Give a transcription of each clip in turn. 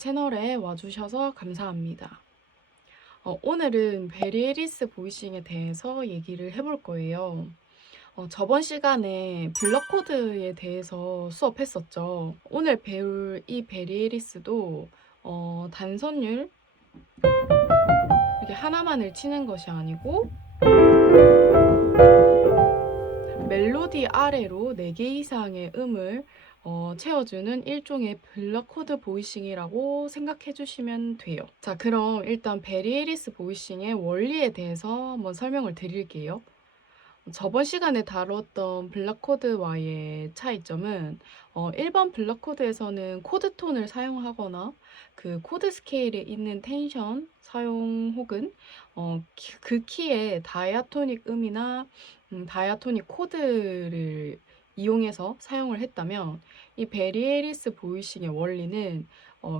채널에 와주셔서 감사합니다. 오늘은 베리 에리스 보이싱에 대해서 얘기를 해볼 거예요. 저번 시간에 블럭 코드에 대해서 수업했었죠. 오늘 배울 이 베리 에리스도 단선율 이렇게 하나만을 치는 것이 아니고 멜로디 아래로 4개 이상의 음을 채워주는 일종의 블럭 코드 보이싱이라고 생각해 주시면 돼요. 자, 그럼 일단 베리 에리스 보이싱의 원리에 대해서 한번 설명을 드릴게요. 저번 시간에 다뤘던 블럭 코드와의 차이점은 일반 블럭 코드에서는 코드 톤을 사용하거나 그 코드 스케일에 있는 텐션 사용 혹은 그 키의 다이아토닉 음이나 다이아토닉 코드를 이용해서 사용을 했다면 이 베리 에리스 보이싱의 원리는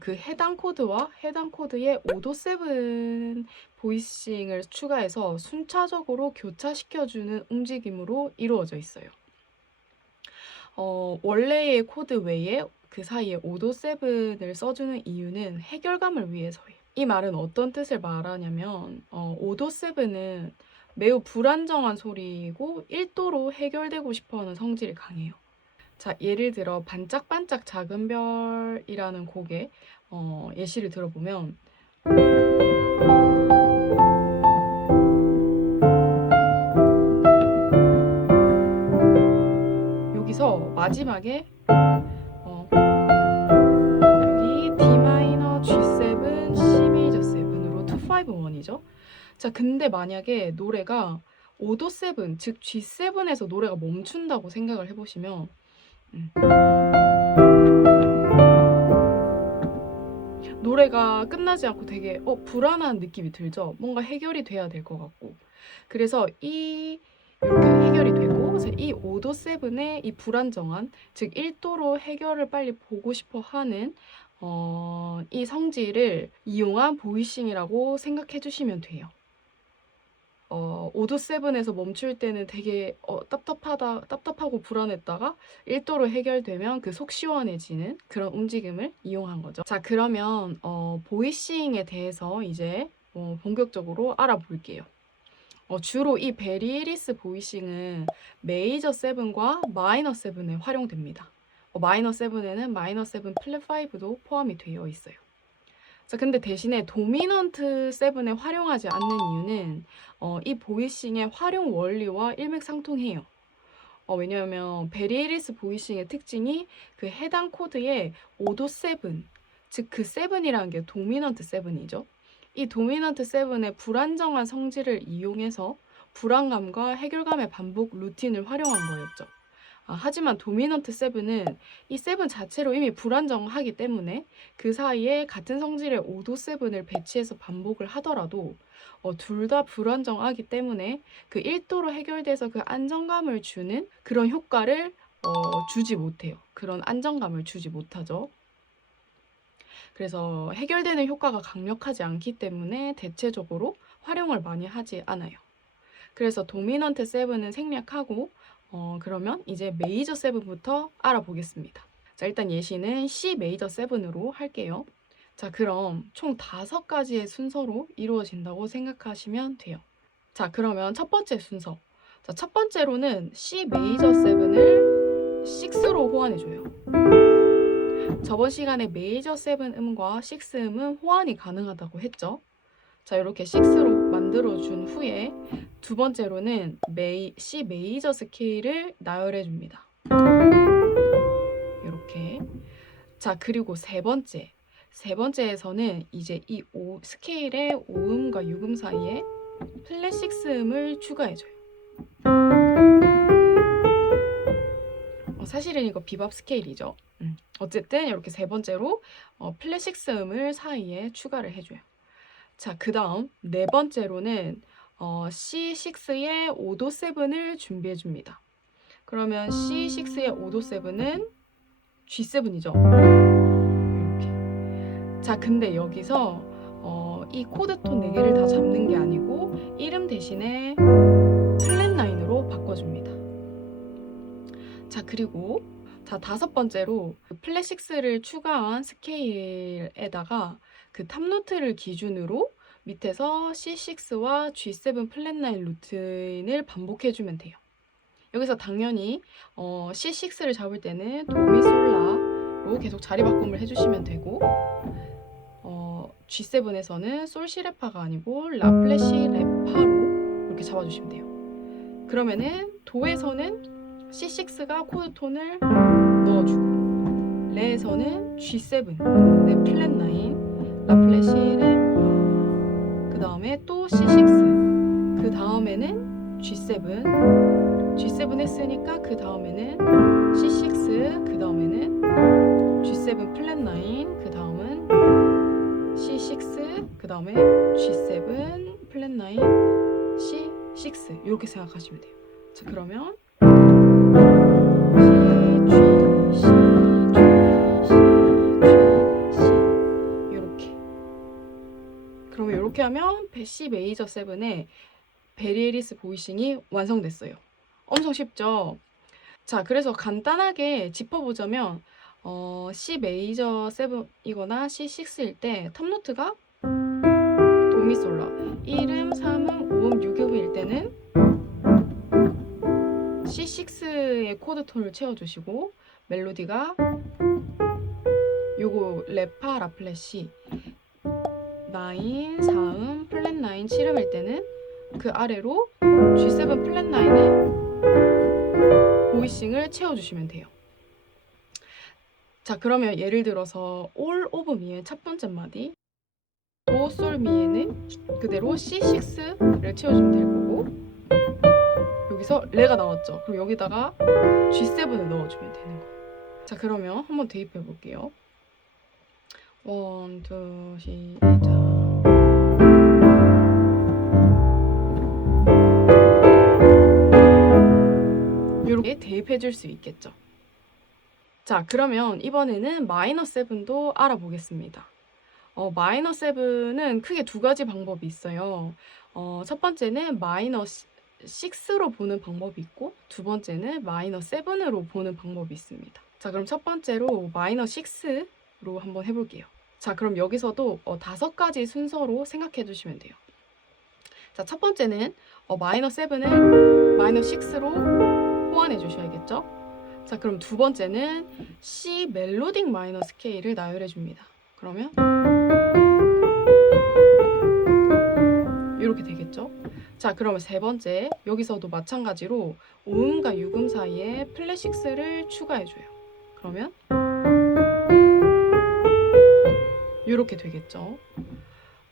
그 해당 코드와 해당 코드의 5도 7 보이싱을 추가해서 순차적으로 교차시켜주는 움직임으로 이루어져 있어요. 원래의 코드 외에 그 사이에 5도 7을 써주는 이유는 해결감을 위해서예요. 이 말은 어떤 뜻을 말하냐면 5도 7은 매우 불안정한 소리이고 1도로 해결되고 싶어하는 성질이 강해요. 자, 예를 들어 반짝반짝 작은 별이라는 곡의 예시를 들어보면 여기서 마지막에 여기 D 마이너 G7 C 메이저 7으로 251이죠. 자, 근데 만약에 노래가 5도 7, 즉 G7에서 노래가 멈춘다고 생각을 해보시면 노래가 끝나지 않고 되게 불안한 느낌이 들죠. 뭔가 해결이 돼야 될 것 같고. 그래서 이렇게 해결이 되고 이 5도 7의 이 불안정한, 즉 1도로 해결을 빨리 보고 싶어 하는 이 성질을 이용한 보이싱이라고 생각해 주시면 돼요. 5도 7에서 멈출 때는 되게 답답하고 불안했다가 1도로 해결되면 그 속 시원해지는 그런 움직임을 이용한 거죠. 자, 그러면 보이싱에 대해서 이제 본격적으로 알아볼게요. 주로 이 베리 에리스 보이싱은 메이저 7과 마이너 7에 활용됩니다. 마이너 7에는 마이너 7 플랫 5도 포함이 되어 있어요. 자, 근데 대신에 도미넌트 7에 활용하지 않는 이유는 이 보이싱의 활용 원리와 일맥상통해요. 왜냐하면 베리 에리스 보이싱의 특징이 그 해당 코드의 5도 7, 즉 그 7이라는 게 도미넌트 7이죠. 이 도미넌트 7의 불안정한 성질을 이용해서 불안감과 해결감의 반복 루틴을 활용한 거였죠. 하지만 도미넌트 7은 이 7 자체로 이미 불안정하기 때문에 그 사이에 같은 성질의 5도 7을 배치해서 반복을 하더라도 둘 다 불안정하기 때문에 그 1도로 해결돼서 그 안정감을 주는 그런 효과를 주지 못해요. 그런 안정감을 주지 못하죠. 그래서 해결되는 효과가 강력하지 않기 때문에 대체적으로 활용을 많이 하지 않아요. 그래서 도미넌트 7은 생략하고 그러면 이제 메이저 7부터 알아보겠습니다. 자, 일단 예시는 C 메이저 7으로 할게요. 자, 그럼 총 5가지의 순서로 이루어진다고 생각하시면 돼요. 자, 그러면 첫 번째 순서. 자, 첫 번째로는 C 메이저 7을 6로 호환해줘요. 저번 시간에 메이저 7 음과 6 음은 호환이 가능하다고 했죠. 자, 이렇게 6로 만들어준 후에 두 번째로는 C 메이저 스케일을 나열해 줍니다. 이렇게. 자, 그리고 세 번째에서는 이제 이 스케일의 5음과 6음 사이에 플랫 6음을 추가해줘요. 사실은 이거 비밥 스케일이죠. 어쨌든 이렇게 세 번째로 플랫 6음을 사이에 추가를 해줘요. 자, 그 다음 네 번째로는 C6의 5도 7을 준비해 줍니다. 그러면 C6의 5도 7은 G7이죠. 이렇게. 자, 근데 여기서 이 코드톤 4개를 다 잡는 게 아니고 이름 대신에 플랫 9으로 바꿔줍니다. 자, 그리고 자, 다섯 번째로 플랫 6를 추가한 스케일에다가 그 탑노트를 기준으로 밑에서 C6와 G7 플랫 9 루틴을 반복해주면 돼요. 여기서 당연히 C6를 잡을 때는 도미솔라로 계속 자리 바꿈을 해주시면 되고, G7에서는 솔시레파가 아니고 라플래시 레파로 이렇게 잡아주시면 돼요. 그러면은 도에서는 C6가 코드 톤을 넣어주고, 레에서는 G7, 네, 플랫 9, 라플래시 레파, 그 다음에 또 C6, 그 다음에는 G7 했으니까 그 다음에는 C6, 그 다음에는 G7 플랫 9, 그 다음은 C6, 그 다음에 G7 플랫 9, C6 이렇게 생각하시면 돼요. 자, 그러면 이렇게. 그러면 이렇게 하면 C 메이저 7의 베리에리스 보이싱이 완성됐어요. 엄청 쉽죠? 자, 그래서 간단하게 짚어보자면 C 메이저 7이거나 C6일 때 탑노트가 도미솔라 1음, 3음, 5음, 6음일 때는 C6의 코드 톤을 채워주시고, 멜로디가 요거 레파 라플래시 9, 4음, 플랫 9, 7음일 때는 그 아래로 G7 플랫 9의 보이싱을 채워주시면 돼요. 자, 그러면 예를 들어서 All of Me의 첫 번째 마디 도, 솔, 미에는 그대로 C6를 채워주면 될 거고, 여기서 레가 나왔죠. 그럼 여기다가 G7을 넣어주면 되는 거예요. 자, 그러면 한번 대입해 볼게요. 1, 2, 시작. 이렇게 대입해 줄 수 있겠죠. 자, 그러면 이번에는 마이너 7도 알아보겠습니다. 마이너 7은 크게 두 가지 방법이 있어요. 첫 번째는 마이너 6로 보는 방법이 있고, 두 번째는 마이너 7으로 보는 방법이 있습니다. 자, 그럼 첫 번째로 마이너 6로 한번 해볼게요. 자, 그럼 여기서도 5가지 순서로 생각해 주시면 돼요. 자, 첫 번째는 마이너 7을 마이너 6로 호환해 주셔야겠죠? 자, 그럼 두 번째는 C 멜로딕 마이너 스케일을 나열해 줍니다. 그러면 이렇게 되겠죠? 자, 그러면 세 번째, 여기서도 마찬가지로 5음과 6음 사이에 플랫 6를 추가해줘요. 그러면 이렇게 되겠죠?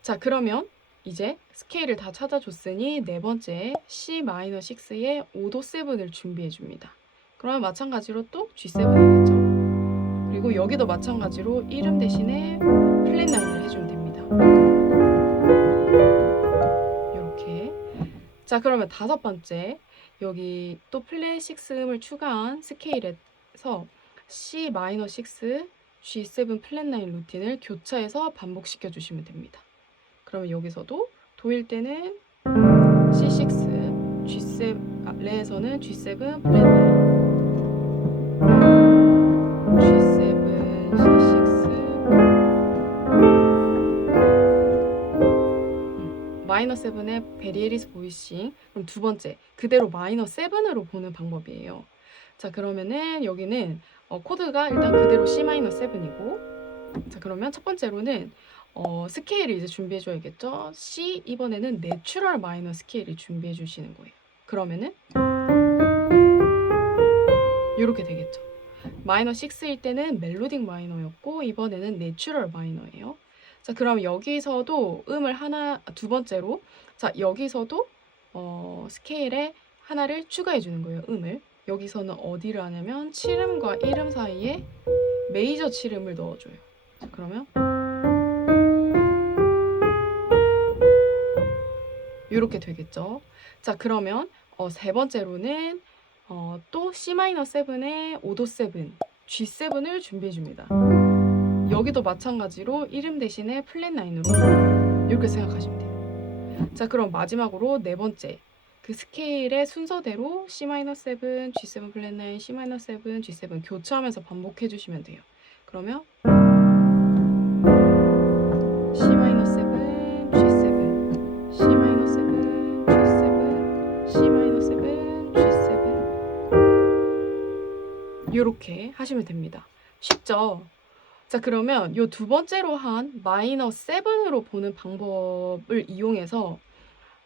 자, 그러면 이제 스케일을 다 찾아줬으니 네 번째 C 마이너 6의 5도 7을 준비해줍니다. 그러면 마찬가지로 또 G7이겠죠? 그리고 여기도 마찬가지로 1음 대신에 플랫 9을 해주면 됩니다. 이렇게. 자, 그러면 다섯 번째, 여기 또 플랫 6음을 추가한 스케일에서 C 마이너 6, G7 플랫 9 루틴을 교차해서 반복시켜 주시면 됩니다. 그러면 여기서도 도일 때는 C6, G7, 레에서는 G7 플랫 9, G7, C6, 마이너 7의 베리에리스 보이싱. 그럼 두 번째, 그대로 마이너 7으로 보는 방법이에요. 자, 그러면은 여기는 코드가 일단 그대로 C 마이너 7이고, 자, 그러면 첫 번째로는 스케일을 이제 준비해 줘야겠죠. C 이번에는 내추럴 마이너 스케일을 준비해 주시는 거예요. 그러면은 이렇게 되겠죠. 마이너 6일 때는 멜로딕 마이너였고, 이번에는 내추럴 마이너예요. 자, 그럼 여기서도 음을 두 번째로, 자, 여기서도 스케일에 하나를 추가해 주는 거예요. 음을. 여기서는 어디를 하냐면 7음과 1음 사이에 메이저 7음을 넣어줘요. 자, 그러면 이렇게 되겠죠. 자, 그러면 세 번째로는 또 C-7의 5도 7, G7을 준비해 줍니다. 여기도 마찬가지로 1음 대신에 플랫 9으로 이렇게 생각하시면 돼요. 자, 그럼 마지막으로 네 번째, 그 스케일의 순서대로 C-7, G7 플랫9, C-7, G7 교차하면서 반복해 주시면 돼요. 그러면 C-7, G7, C-7, G7, C-7, G7 이렇게 하시면 됩니다. 쉽죠? 자, 그러면 요 두 번째로 한 -7으로 보는 방법을 이용해서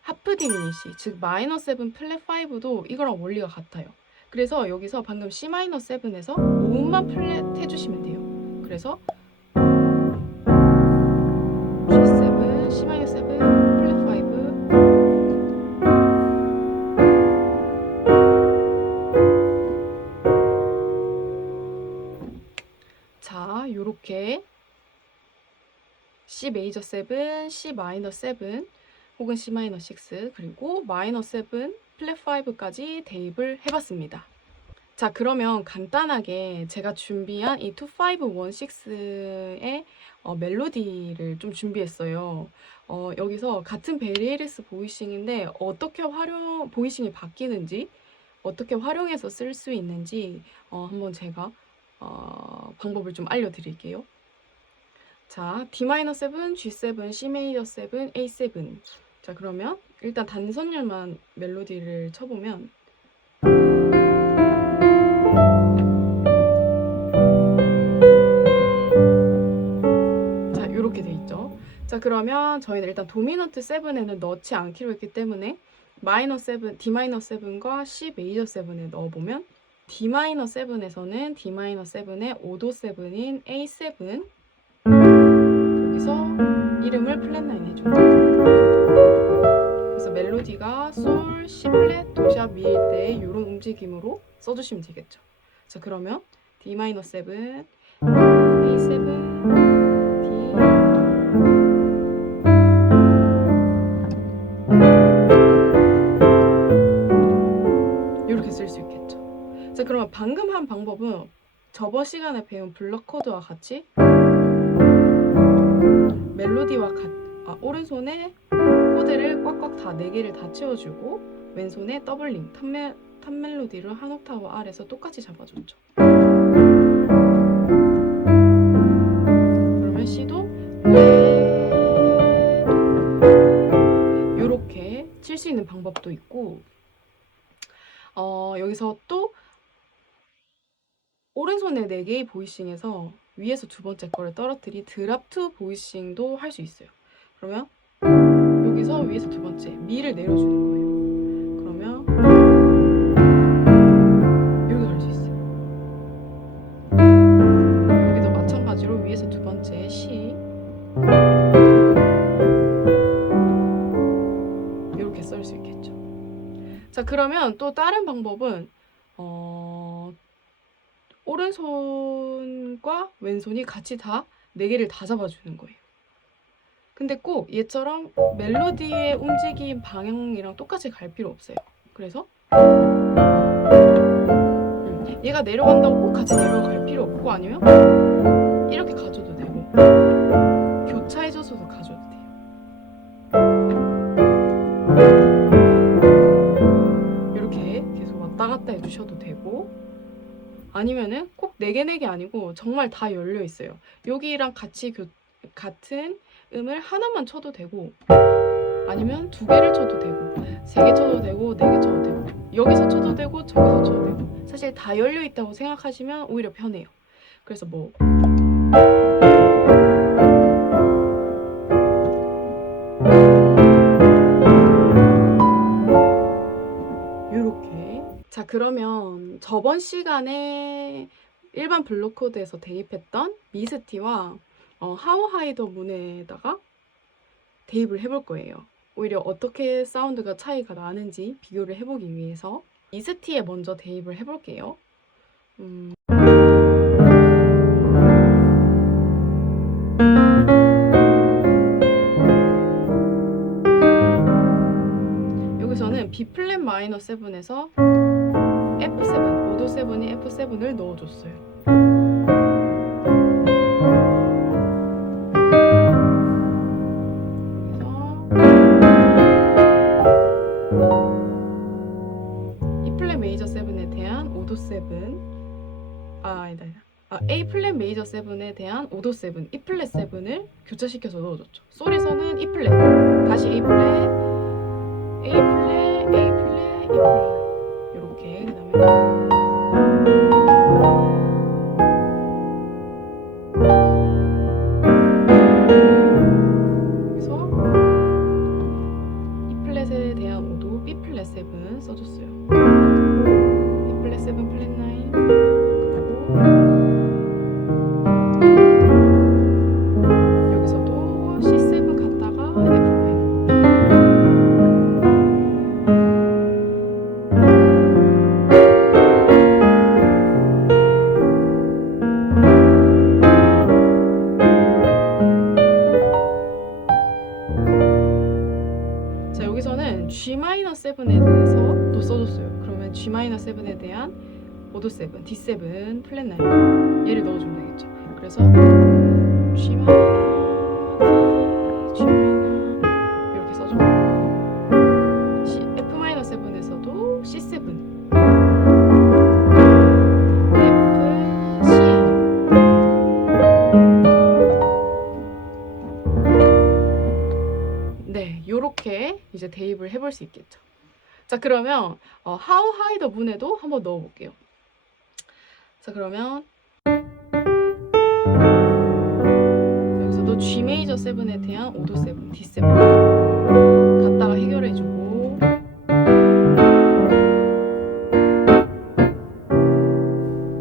하프 디미니시, 즉 -7 플랫 5도 이거랑 원리가 같아요. 그래서 여기서 방금 C-7에서 5음만 플랫 해주시면 돼요. 그래서 G7, C-7 플랫 5. 자, 요렇게 C 메이저 7, C 마이너 7 혹은 C-6 그리고 -7 플랫 5까지 대입을 해봤습니다. 자, 그러면 간단하게 제가 준비한 이 2516의 멜로디를 좀 준비했어요. 여기서 같은 베리에리스 보이싱인데 어떻게 보이싱이 바뀌는지 어떻게 활용해서 쓸 수 있는지 한번 제가 방법을 좀 알려드릴게요. 자, D-7, G7, C 메이저 7, A7. 자, 그러면 일단 단선율만 멜로디를 쳐보면 자, 이렇게 돼 있죠. 자, 그러면 저희는 일단 도미넌트 7에는 넣지 않기로 했기 때문에 D-7과 C 메이저 7에 넣어보면 D-7에서는 D-7의 5도 7인 A7 여기서 이름을 플랫9 해줘요. 그래서 멜로디가 솔, C 플랫, 도샵 미일 때 이런 움직임으로 써주시면 되겠죠. 자, 그러면 D-7, A7, D 이렇게 쓸 수 있겠죠. 자, 그러면 방금 한 방법은 저번 시간에 배운 블럭 코드와 같이 멜로디와 오른손에 코드를 꽉꽉 다 4개를 다 채워주고 왼손에 더블링, 탑 멜로디를 한 옥타브 아래에서 똑같이 잡아줬죠. 그러면 C도 레 이렇게 칠 수 있는 방법도 있고 여기서 또 오른손에 4개의 보이싱에서 위에서 두 번째 거를 떨어뜨린 드랍 투 보이싱도 할 수 있어요. 그러면 여기서 위에서 두 번째 미를 내려주는 거예요. 그러면 여기 갈 수 있어요. 여기도 마찬가지로 위에서 두 번째 C 이렇게 쓸 수 있겠죠. 자, 그러면 또 다른 방법은 오른손과 왼손이 같이 다 4개를 다 잡아주는 거예요. 근데 꼭 얘처럼 멜로디의 움직임 방향이랑 똑같이 갈 필요 없어요. 그래서 얘가 내려간다고 꼭 같이 내려갈 필요 없고 아니면 이렇게 가줘도 되고 교차해줘서도 가줘도 돼요. 이렇게 계속 왔다 갔다 해주셔도 되고 아니면은 꼭 4개 아니고 정말 다 열려 있어요. 여기랑 같이 같은 음을 하나만 쳐도 되고 아니면 2개를 쳐도 되고 3개 쳐도 되고 4개 쳐도 되고 여기서 쳐도 되고 저기서 쳐도 되고 사실 다 열려 있다고 생각하시면 오히려 편해요. 그래서 뭐 요렇게. 자, 그러면 저번 시간에 일반 블록 코드에서 대입했던 미스티와 하우하이더 문에다가 대입을 해볼 거예요. 오히려 어떻게 사운드가 차이가 나는지 비교를 해보기 위해서 미스티에 먼저 대입을 해볼게요. 여기서는 B 플랫 마이너 7에서 F7, 5도 7이 F7을 넣어줬어요. A 플랫 메이저 7에 대한 오도 7, E 플랫 7을 교차시켜서 넣어줬죠. 솔에서는 E 플랫, 다시 A 플랫, A 플랫, A 플랫, E 플랫 이렇게. 그다음에 플랫에 대한 오도 B 플랫 7 써줬어요. B 플랫 7 플랫 9 그리고 여기서도 C7 갔다가 F9. 자, 여기서는 G-7에 대해서 또 써줬어요. 그러면 G-7에 대한 오도 7, D7, 플랫 9 얘를 넣어주면 되겠죠. 그래서 G-, D, G-, 이렇게 써주고 F-7에서도 C7, F, C 네, 요렇게 이제 대입을 해볼 수 있겠죠. 자, 그러면 How High the Moon에도 한번 넣어볼게요. 자, 그러면 여기서도 G 메이저 7에 대한 오도 7, D7 갖다가 해결해주고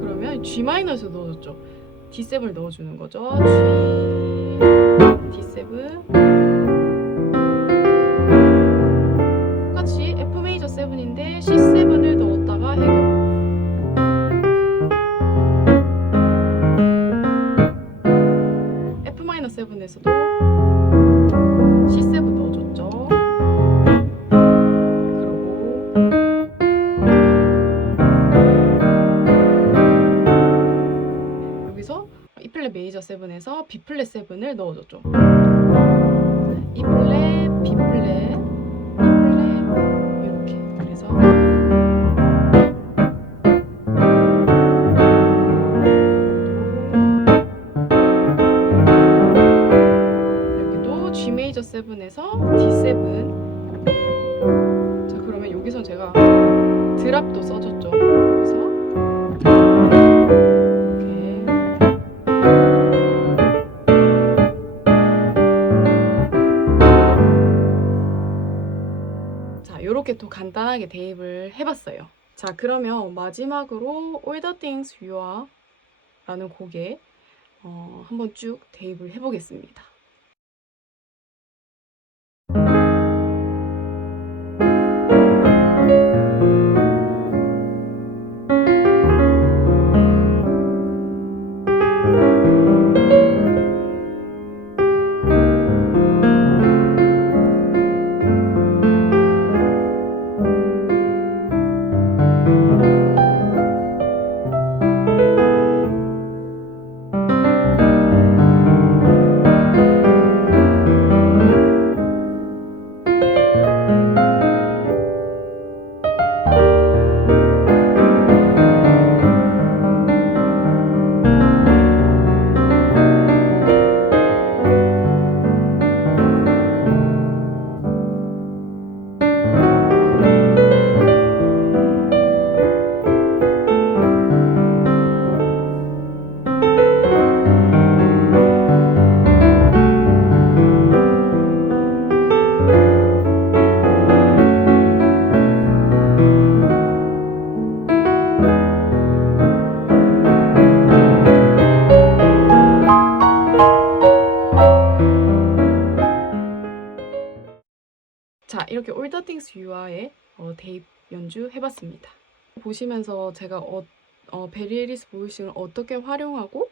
그러면 G 마이너스 넣어줬죠. D7을 넣어주는 거죠. G, D7 똑같이 F 메이저 7인데 C7을 넣었다가 해결. F-7에서도 C7 넣어줬죠. 그리고 여기서 E 플랫 메이저 7에서 B 플랫 7을 넣어줬죠. E 플랫, B 플랫, E 플랫 이렇게. 그래서 G 메이저 7에서 D7. 자, 그러면 여기서 제가 드랍도 써줬죠. 그래서 이렇게 자, 요렇게 또 간단하게 대입을 해봤어요. 자, 그러면 마지막으로 All the Things You Are 라는 곡에 한번 쭉 대입을 해보겠습니다. 자, 이렇게 All the Things You Are의 대입 연주 해봤습니다. 보시면서 제가 베리 애리스 보이싱을 어떻게 활용하고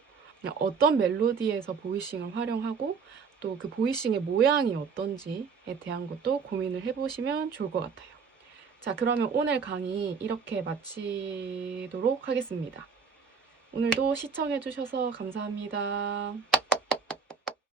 어떤 멜로디에서 보이싱을 활용하고 또 그 보이싱의 모양이 어떤지에 대한 것도 고민을 해보시면 좋을 것 같아요. 자, 그러면 오늘 강의 이렇게 마치도록 하겠습니다. 오늘도 시청해주셔서 감사합니다.